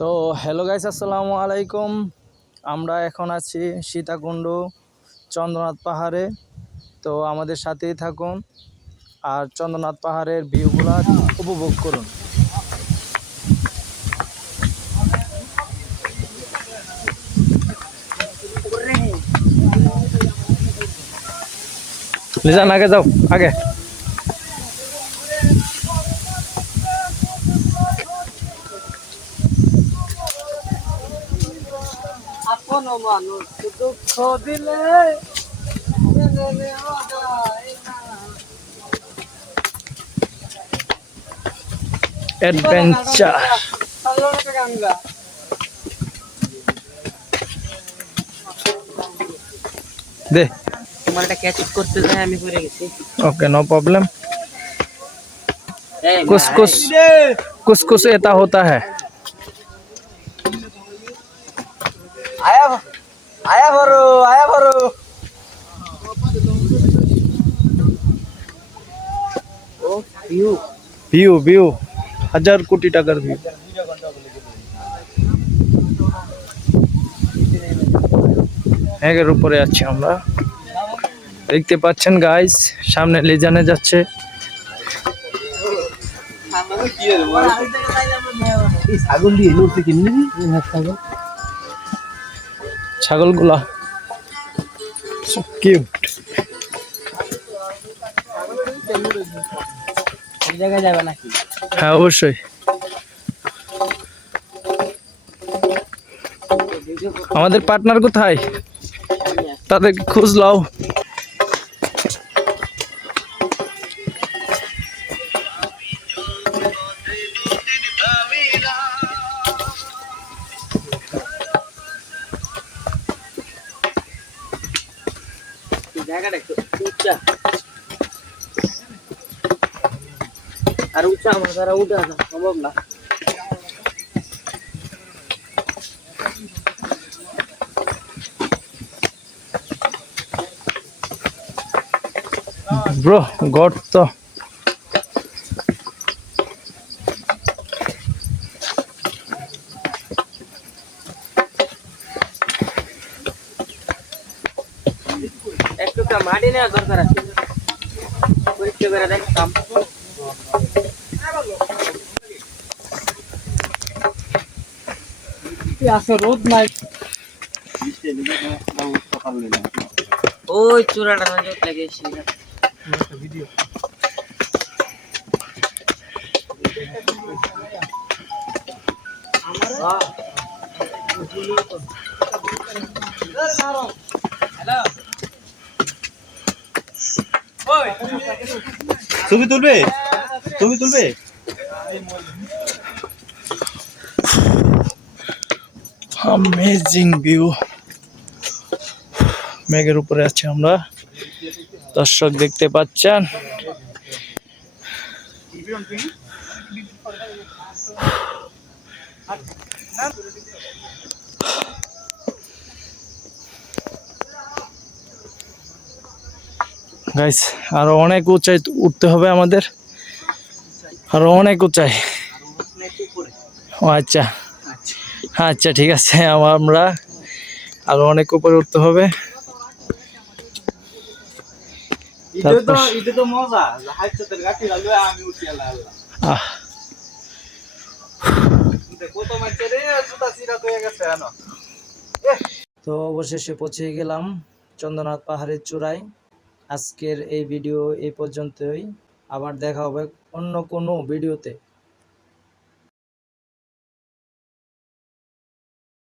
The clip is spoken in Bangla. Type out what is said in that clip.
তো হ্যালো গাইস আসসালামু আলাইকুম। আমরা এখন আছি সীতাকুণ্ড চন্দ্রনাথ পাহাড়ে। তো আমাদের সাথেই থাকুন আর চন্দ্রনাথ পাহাড়ের ভিউগুলো উপভোগ করুন। লিজান আগে যাও, আগে। আপন মানুষ দুঃখ দিলে মেনে নেওয়া যায় না। অ্যাডভেঞ্চার ভালো একটা গান গা। দে তোমার এটা ক্যাচ করতে যায় আমি পড়ে গেছি ओके नो प्रॉब्लम এই कुछ ভাই। कुछ कुछ कुछ ऐसा होता है আয়া আয়া ভরো আয়া ভরো। ও ভিউ। View view. হাজার কোটি টাকার ভিউ। মেঘের উপরে আছি আমরা। দেখতে পাচ্ছেন গাইস সামনে লিজানে যাচ্ছে। ছাগল দিয়ে ছাগলগুলা। কিউট জায়গায় যাবে নাকি? হ্যাঁ অবশ্যই। আমাদের পার্টনার কোথায়? তাদেরকে খোঁজ লাও আর উঁচা আমার দ্বারা উঠে আসা সম্ভব না। ব্রো গর্ত। একটুটা মাটি নেওয়ার দরকার আছে। পরীক্ষা করে দেখতাম। আছে রোদ নাই? ওই চূড়াটা নজর এসে তুমি তুলবে? তুমি তুলবে? অ্যামেজিং ভিউ মেঘের উপরে আছি আমরা। দর্শক দেখতে পাচ্ছেন? গাইস আরও অনেক উঁচাই উঠতে হবে আমাদের। আরও অনেক উঁচাই। ও আচ্ছা। আচ্ছা ঠিক আছে আম- আমরা আরও অনেক উপরে উঠতে হবে। আহ। তো অবশেষে পৌঁছে গেলাম চন্দ্রনাথ পাহাড়ের চূড়ায়। আজকের এই ভিডিও এই পর্যন্তই। আবার দেখা হবে অন্য কোনো ভিডিওতে